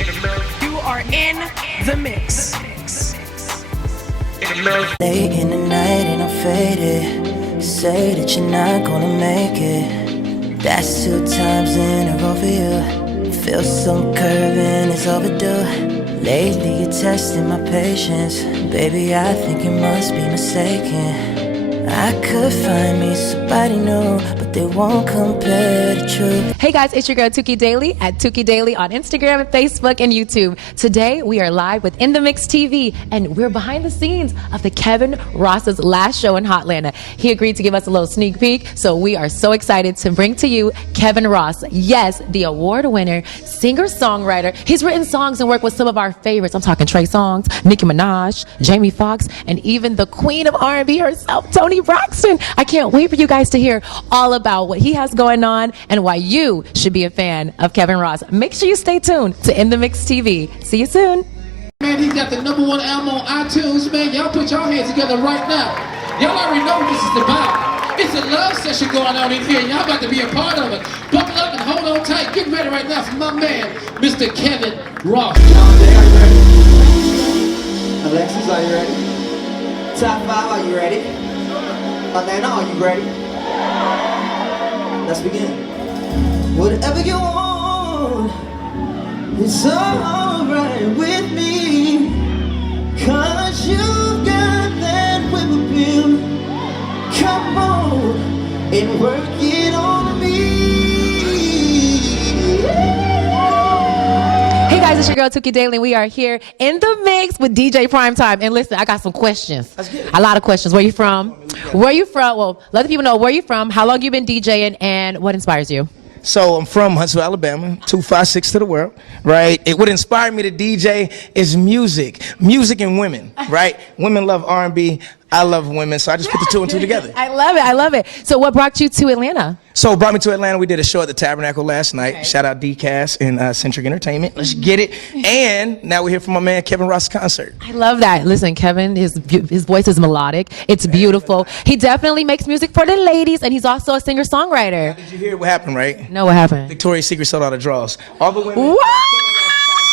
You are in the mix. Late in the night and I'm faded. Say that you're not gonna make it. That's 2 times in a row for you. Feel some curving, it's overdue. Lately you're testing my patience. Baby, I think you must be mistaken. I could find me somebody new, but they won't compare the truth. Hey guys, it's your girl Tuki Daily at Tuki Daily on Instagram and Facebook and YouTube. Today we are live with InTheMix TV and we're behind the scenes of the Kevin Ross's last show in Hotlanta. He agreed to give us a little sneak peek, so we are so excited to bring to you Kevin Ross. Yes, the award winner, singer-songwriter. He's written songs and worked with some of our favorites. I'm talking Trey Songz, Nicki Minaj, Jamie Foxx, and even the queen of R&B herself, Toni Braxton. I can't wait for you guys to hear all about what he has going on and why you should be a fan of Kevin Ross. Make sure you stay tuned to InTheMix TV. See you soon. Man, he's got the #1 album on iTunes, man. Y'all put your hands together right now. Y'all already know what this is about. It's a love session going on in here. Y'all about to be a part of it. Buckle up and hold on tight. Get ready right now for my man, Mr. Kevin Ross. Are you ready? Alexis, are you ready? Top 5, are you ready? Atlanta, are you ready? Let's begin. Whatever you want, it's alright with me. Cause you got that whip appeal. Come on and work it on me. Hey guys, it's your girl Tuki Daily. We are here in the mix with DJ Primetime. And listen, I got some questions. A lot of questions. Where you from? Where you from? Well, let the people know where you from, how long you been DJing, and what inspires you. So I'm from Huntsville, Alabama, 256 to the world, right? What inspired me to DJ is music and women, right? Women love R&B, I love women, so I just put the 2 and 2 together. I love it, I love it. So what brought you to Atlanta? So brought me to Atlanta, we did a show at the Tabernacle last night. Okay. Shout out D-Cast and Centric Entertainment. Let's get it. And now we're here for my man Kevin Ross' concert. I love that. Listen, Kevin, his voice is melodic. It's beautiful. He definitely makes music for the ladies, and he's also a singer-songwriter. Did you hear what happened, right? No, what happened? Victoria's Secret sold out of draws. All the women... What?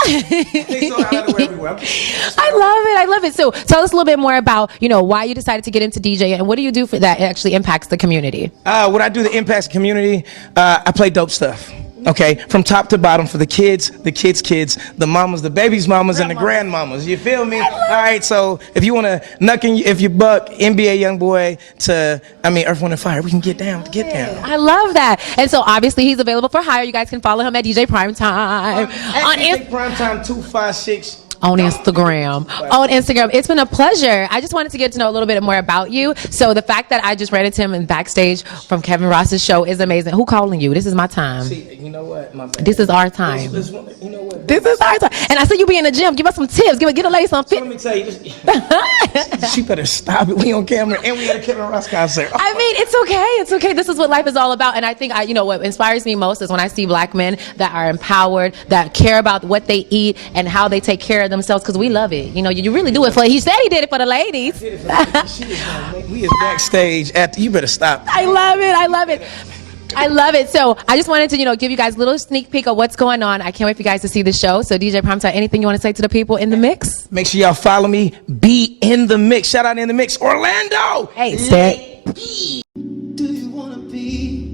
They sold out everywhere. I love it. So tell us a little bit more about, why you decided to get into DJ and what do you do for that actually impacts the community? What I do that impacts the community, I play dope stuff. Okay, from top to bottom for the kids, the mamas, the babies' mamas, and the grandmamas. You feel me? All right, so if you want to if you buck NBA young boy to, Earth, Wind, and Fire, we can get down. I love that. And so obviously he's available for hire. You guys can follow him at DJ Primetime on Primetime 256. On Instagram. It's been a pleasure. I just wanted to get to know a little bit more about you. So the fact that I just ran into him in backstage from Kevin Ross's show is amazing. Who calling you? This is my time. See, you know what? This is our time. You know what? This is our time. And I said you be in the gym. Give us some tips. Get a lady some fit. So let me tell you, she better stop it. We on camera and we at a Kevin Ross concert. It's okay. It's okay. This is what life is all about. And I think what inspires me most is when I see black men that are empowered, that care about what they eat and how they take care of themselves, because we love it. You really do it for. He said he did it for the ladies. We is backstage. You better stop. I love it. So I just wanted to, give you guys a little sneak peek of what's going on. I can't wait for you guys to see the show. So DJ Primetime, anything you want to say to the people in the mix? Make sure y'all follow me. Be in the mix. Shout out in the mix, Orlando. Hey, stay. Do you want to be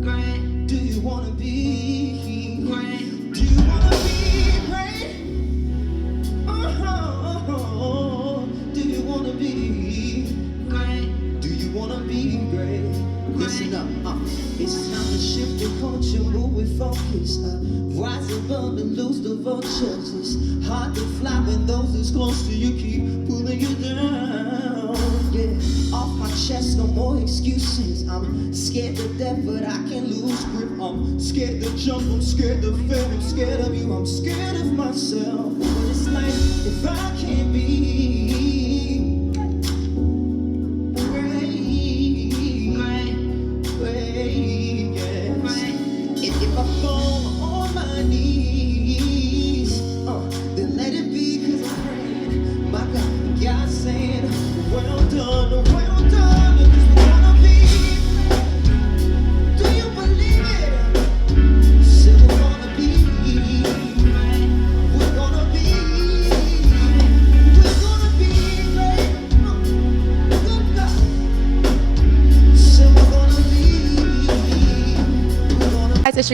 great? Do you want to be great? Do you want to be great? Do you want to be great? Do you want to be great? Listen up, it's time to shift the culture, move with focus, rise above and lose the vultures. It's hard to fly when those is close to you keep pulling you down. Yeah, off my chest, no more excuses. I'm scared to death, but I can't lose grip. I'm scared to jump, I'm scared to fail, I'm scared of you, I'm scared of myself. What it's like if I can't be if I fall on my knees, then let it be, 'cause I'm praying. My God, God saying, well done, 'cause we wanna be. Do you believe it? Say we wanna be.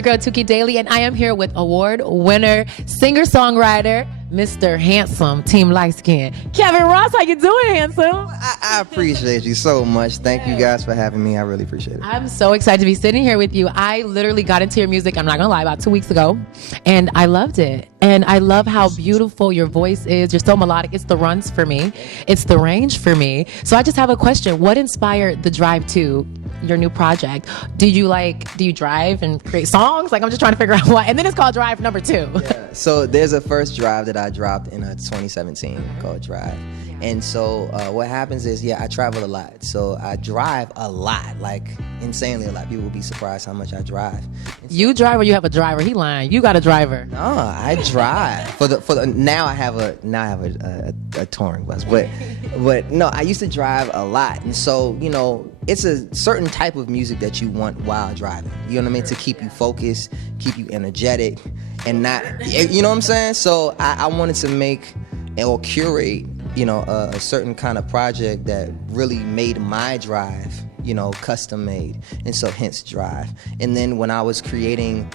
your girl Tuki Daily, and I am here with award winner, singer-songwriter, Mr. Handsome, Team Light Skin, Kevin Ross. How you doing, handsome? I appreciate you so much. Thank you guys for having me. I really appreciate it. I'm so excited to be sitting here with you. I literally got into your music, I'm not gonna lie, about 2 weeks ago, and I loved it. And I love how beautiful your voice is. You're so melodic. It's the runs for me. It's the range for me. So I just have a question. What inspired the drive to your new project? Do you drive and create songs? Like, I'm just trying to figure out what. And then it's called Drive Number 2. Yeah. So there's a first drive that I dropped in 2017 called Drive. And so what happens is, I travel a lot. So I drive a lot, like insanely a lot. People will be surprised how much I drive. You drive or you have a driver? He lying. You got a driver. No, I drive. Now I have a touring bus. But no, I used to drive a lot. And so, it's a certain type of music that you want while driving. You know what I mean? To keep you focused, keep you energetic, and not, you know what I'm saying? So I wanted to make or curate, a certain kind of project that really made my drive, custom made. And so hence Drive. And then when I was creating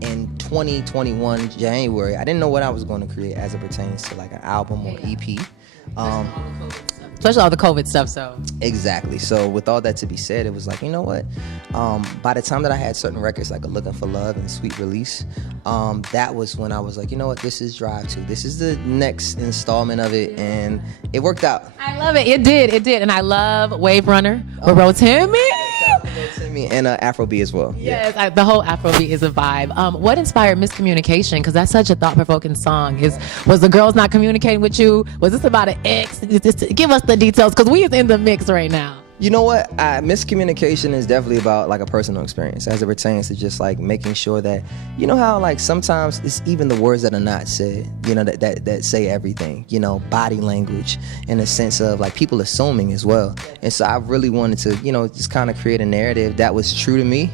in 2021 January, I didn't know what I was going to create as it pertains to like an album or EP. Especially all the COVID stuff, so. Exactly. So with all that to be said, it was like, you know what? By the time that I had certain records like Looking for Love and Sweet Release, that was when I was like, you know what? This is Drive 2. This is the next installment of it, and it worked out. I love it. It did. And I love Wave Runner with Rotimi. And Afrobeat as well. Yes, the whole Afrobeat is a vibe. What inspired Miscommunication? Because that's such a thought-provoking song. Was the girls not communicating with you? Was this about an ex? Just give us the details, because we is in the mix right now. You know what? Miscommunication is definitely about like a personal experience as it pertains to just like making sure that, how like sometimes it's even the words that are not said, that say everything, body language in a sense of like people assuming as well. And so I really wanted to, just kind of create a narrative that was true to me,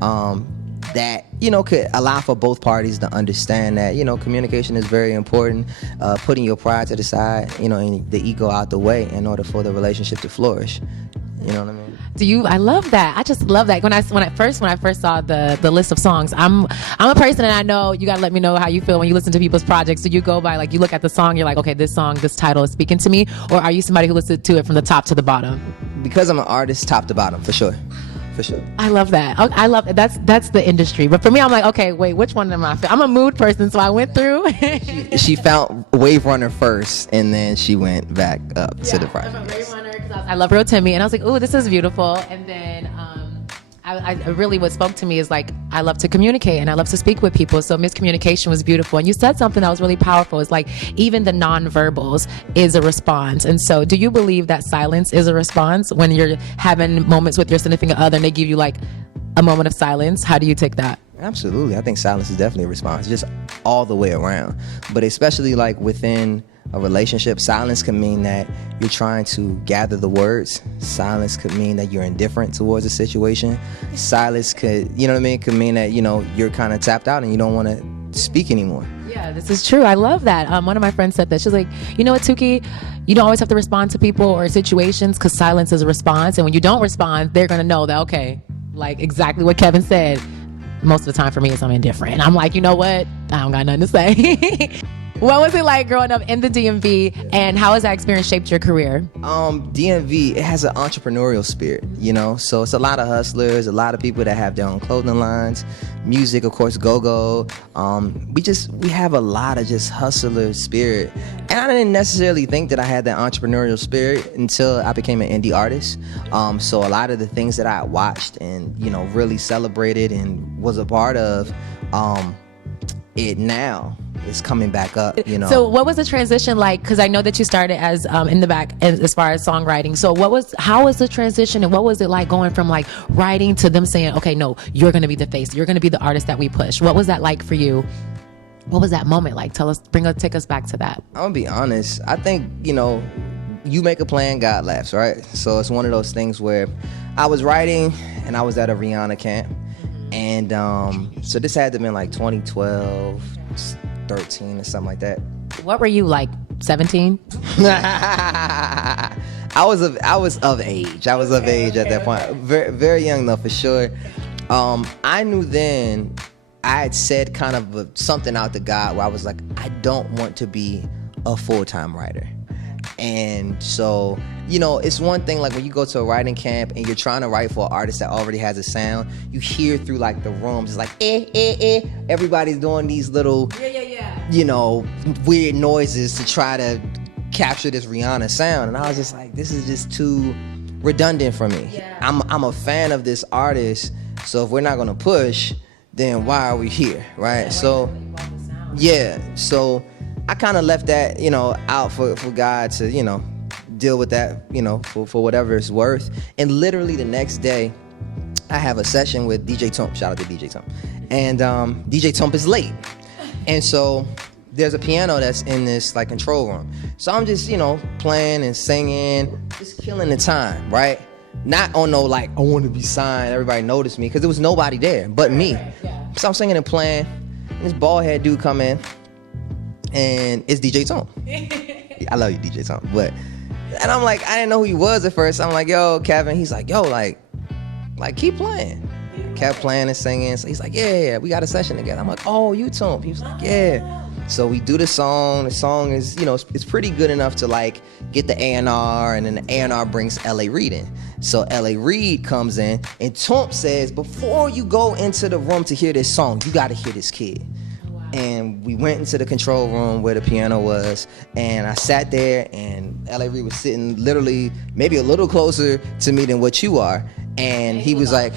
that, could allow for both parties to understand that, communication is very important, putting your pride to the side, and the ego out the way in order for the relationship to flourish. You know what I mean? I love that. I just love that. When I first saw the list of songs, I'm a person, and I know you gotta let me know how you feel when you listen to people's projects. Do you go by like, you look at the song, you're like, okay, this song, this title is speaking to me, or are you somebody who listens to it from the top to the bottom? Because I'm an artist, top to bottom, for sure. I love that. I love it. That's the industry. But for me, I'm like, okay, wait, which one am I? I'm a mood person, so I went through. she found Wave Runner first, and then she went back up to the project. Wave Runner, because I love Rotimi, and I was like, ooh, this is beautiful. And then I really, what spoke to me is like, I love to communicate and I love to speak with people. So Miscommunication was beautiful. And you said something that was really powerful. It's like, even the nonverbals is a response. And so do you believe that silence is a response when you're having moments with your significant other and they give you like a moment of silence? How do you take that? Absolutely. I think silence is definitely a response, just all the way around. But especially like within a relationship, silence can mean that you're trying to gather the words. Silence could mean that you're indifferent towards a situation. Silence could, could mean that, you're kind of tapped out and you don't want to speak anymore. Yeah, this is true. I love that. One of my friends said that. She's like, you know what, Tuki? You don't always have to respond to people or situations, because silence is a response. And when you don't respond, they're going to know that, okay, like exactly what Kevin said. Most of the time for me is I'm indifferent. And I'm like, you know what? I don't got nothing to say. What was it like growing up in the DMV, and how has that experience shaped your career? DMV, it has an entrepreneurial spirit, so it's a lot of hustlers, a lot of people that have their own clothing lines, music, of course, go-go. We have a lot of just hustler spirit, and I didn't necessarily think that I had that entrepreneurial spirit until I became an indie artist. So a lot of the things that I watched and, really celebrated and was a part of, it now is coming back up, So what was the transition like? Because I know that you started as in the back as far as songwriting. So how was the transition, and what was it like going from like writing to them saying, okay, no, you're going to be the face, you're going to be the artist that we push? What was that like for you? What was that moment like? Take us back to that. I'm gonna be honest. I think, you make a plan, God laughs, right? So it's one of those things where I was writing and I was at a Rihanna camp. And so this had to have been like 2012, 13 or something like that. What were you, like 17? I was of age. I was of age at that point. Very, very young though, for sure. I knew then I had said kind of something out to God where I was like, I don't want to be a full-time writer. And so, you know, it's one thing like when you go to a writing camp and you're trying to write for an artist that already has a sound, you hear through like the rooms, it's like, everybody's doing these little, you know, weird noises to try to capture this Rihanna sound. And I was just like, this is just too redundant for me. I'm a fan of this artist, so if we're not gonna push, then why are we here, right? So, so I kind of left that, you know, out for God to, you know, deal with that, you know, for whatever it's worth. And literally the next day, I have a session with DJ Tump. Shout out to DJ Tump. And DJ Tump is late. And so there's a piano that's in this like control room. So I'm just, you know, playing and singing, just killing the time, right? Not on no like, I want to be signed, everybody noticed me, because there was nobody there but me. So I'm singing and playing, and this bald head dude come in, and it's DJ Tump. I love you, DJ Tump. And I'm like, I didn't know who he was at first. I'm like, yo, Kevin. He's like, yo, like keep playing. Kept playing and singing. So he's like, yeah, we got a session together. I'm like, oh, you Tump. He was like, yeah. So we do the song. The song is, you know, it's pretty good enough to like get the A&R, and then the A&R brings L.A. Reid in. So L.A. Reid comes in, and Tump says, before you go into the room to hear this song, you got to hear this kid. And we went into the control room where the piano was, and I sat there, and L.A. Reid was sitting literally maybe a little closer to me than what you are. And he was like,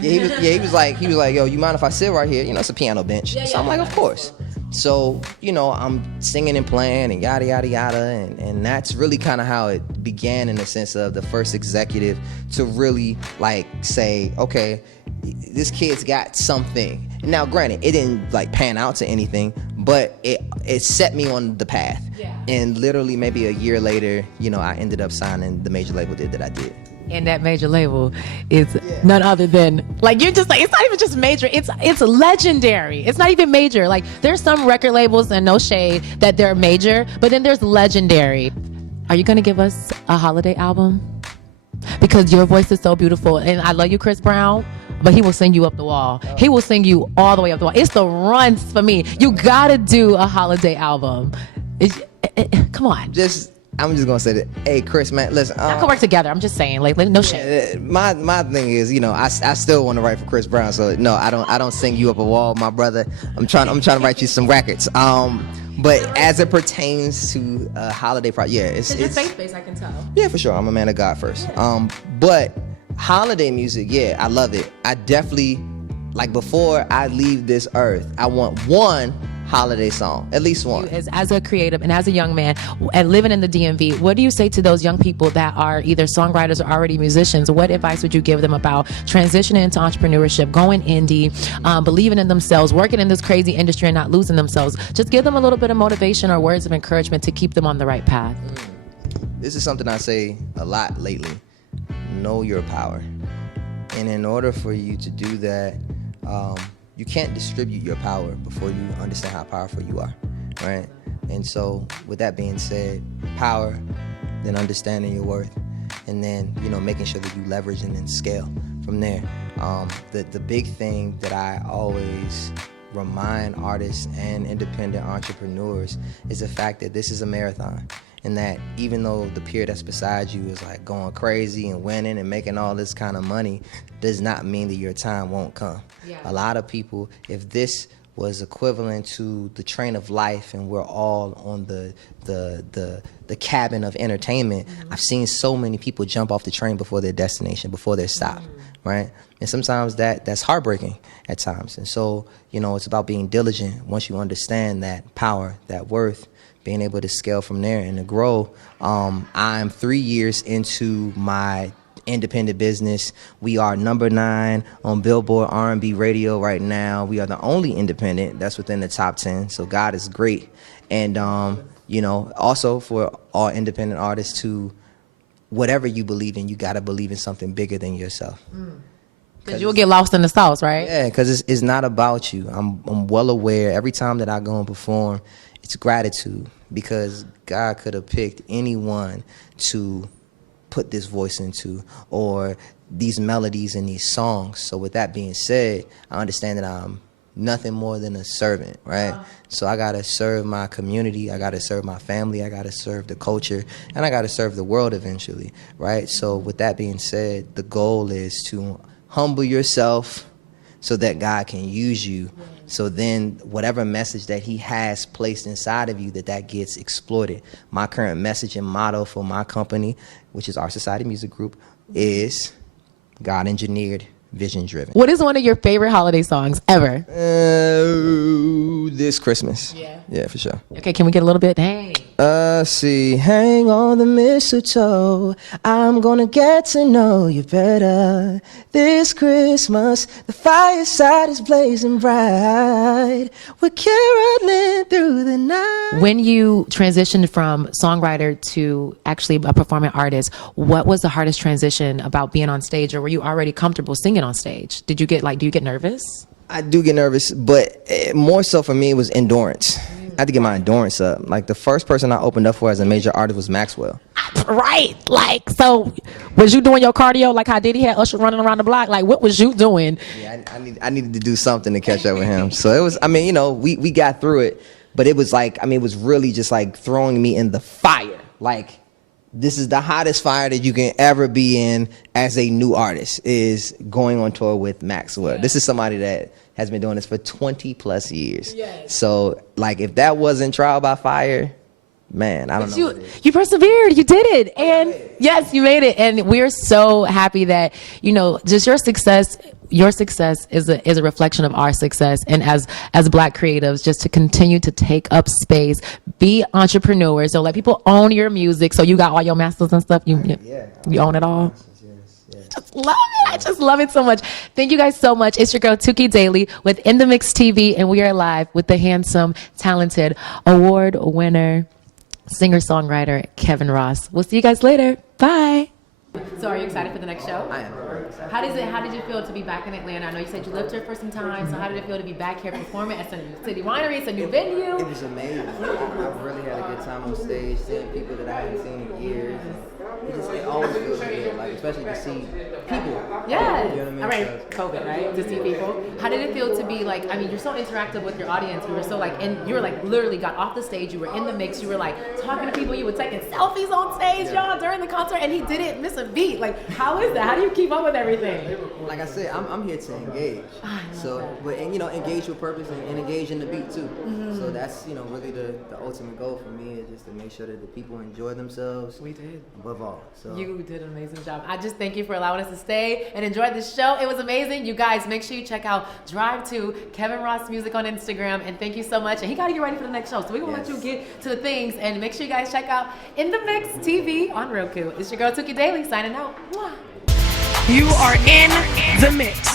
he was like, yo, you mind if I sit right here? You know, it's a piano bench. So I'm like, of course. So, you know, I'm singing and playing and yada, yada, yada. And that's really kind of how it began, in the sense of the first executive to really like say, okay, this kid's got something. Now, granted, it didn't like pan out to anything, but it set me on the path. And literally maybe a year later, you know, I ended up signing the major label that I did. And that major label is none other than, like, you're just like, it's not even just major, it's legendary. It's not even major. Like, there's some record labels, and no shade, that they're major, but then there's legendary. Are you gonna give us a holiday album? Because your voice is so beautiful, and I love you, Chris Brown, but he will sing you up the wall. He will sing you all the way up the wall. It's the runs for me. You gotta do a holiday album. Come on. I'm just gonna say that, hey Chris, man, listen. I can work together. I'm just saying, like, no shit. My thing is, you know, I still want to write for Chris Brown, so no, I don't sing you up a wall, my brother. I'm trying to write you some records. But as it pertains to a holiday project, it's faith-based, I can tell. Yeah, for sure. I'm a man of God first. But holiday music, yeah, I love it. I definitely, like, before I leave this earth, I want one holiday song, at least one. As a creative and as a young man and living in the DMV, what do you say to those young people that are either songwriters or already musicians? What advice would you give them about transitioning into entrepreneurship, going indie, believing in themselves, working in this crazy industry and not losing themselves? Just give them a little bit of motivation or words of encouragement to keep them on the right path. This is something I say a lot lately. Know your power. And in order for you to do that, you can't distribute your power before you understand how powerful you are, right? And so with that being said, power, then understanding your worth, and then, you know, making sure that you leverage and then scale from there. The big thing that I always remind artists and independent entrepreneurs is the fact that this is a marathon. And that even though the peer that's beside you is like going crazy and winning and making all this kind of money, does not mean that your time won't come. A lot of people, if this was equivalent to the train of life and we're all on the cabin of entertainment, I've seen so many people jump off the train before their destination, before their stop, right? And sometimes that's heartbreaking at times. And so, you know, it's about being diligent. Once you understand that power, that worth, being able to scale from there and to grow. I'm 3 years into my independent business. We are number 9 on Billboard R&B radio right now. We are the only independent that's within the top 10. So God is great. And, you know, also for all independent artists, to whatever you believe in, you got to believe in something bigger than yourself. Because you'll get lost in the sauce, right? Yeah, because it's not about you. I'm well aware every time that I go and perform, it's gratitude, because God could have picked anyone to put this voice into, or these melodies and these songs. So with that being said, I understand that I'm nothing more than a servant, right? So I gotta serve my community, I gotta serve my family, I gotta serve the culture, and I gotta serve the world eventually, right? So with that being said, the goal is to humble yourself so that God can use you. So then whatever message that he has placed inside of you, that gets exploited. My current message and motto for my company, which is Our Society Music Group, is God engineered, vision driven. What is one of your favorite holiday songs ever? This Christmas. Yeah, for sure. Okay, can we get a little bit? Hey. See, hang on the mistletoe. I'm gonna get to know you better. This Christmas, the fireside is blazing bright. We're caroling through the night. When you transitioned from songwriter to actually a performing artist, what was the hardest transition about being on stage, or were you already comfortable singing on stage? Did you get do you get nervous? I do get nervous, but more so for me, it was endurance. I had to get my endurance up. Like, the first person I opened up for as a major artist was Maxwell. Right. Like, so was you doing your cardio like how Diddy had Usher running around the block? Like, what was you doing? Yeah, I needed to do something to catch up with him. So it was, I mean, you know, we got through it, but it was like, I mean, it was really just like throwing me in the fire. Like, this is the hottest fire that you can ever be in as a new artist, is going on tour with Maxwell. Yeah. This is somebody that has been doing this for 20 plus years. Yes. So, like, if that wasn't trial by fire, man, I don't know. You persevered, you did it. And yes, you made it. And we're so happy that, you know, just your success is a reflection of our success. And as Black creatives, just to continue to take up space, be entrepreneurs. So let people own your music. So you got all your masters and stuff. You own it all. Just love it. I just love it so much. Thank you guys so much. It's your girl Tuki Daly with InTheMix TV, and we are live with the handsome, talented, award winner, singer-songwriter Kevin Ross. We'll see you guys later. Bye. So are you excited for the next show? I am. How did you feel to be back in Atlanta? I know you said you lived here for some time, so how did it feel to be back here performing at Sun City Winery? It's a new venue. It was amazing. I really had a good time on stage, seeing people that I hadn't seen in years. It always feels good, like, especially to see people. Yeah. You know what I mean? All right, COVID, right? To see people. How did it feel to be like, I mean, you're so interactive with your audience. You were so like, and you were like literally got off the stage. You were in the mix. You were like talking to people. You were taking selfies on stage, y'all, during the concert, and he didn't miss a beat. Like, how is that? How do you keep up with everything? Like I said, I'm here to engage. And you know, engage with purpose and engage in the beat too. Mm-hmm. So that's, you know, really the ultimate goal for me, is just to make sure that the people enjoy themselves. We did. Above all. So you did an amazing job. I just thank you for allowing us to stay and enjoy this show. It was amazing. You guys, make sure you check out Drive to Kevin Ross Music on Instagram. And thank you so much. And he got to get ready for the next show. So we're going to let you get to the things. And make sure you guys check out InTheMix TV on Roku. It's your girl Tuki Daly signing out. Mwah. You are in the mix.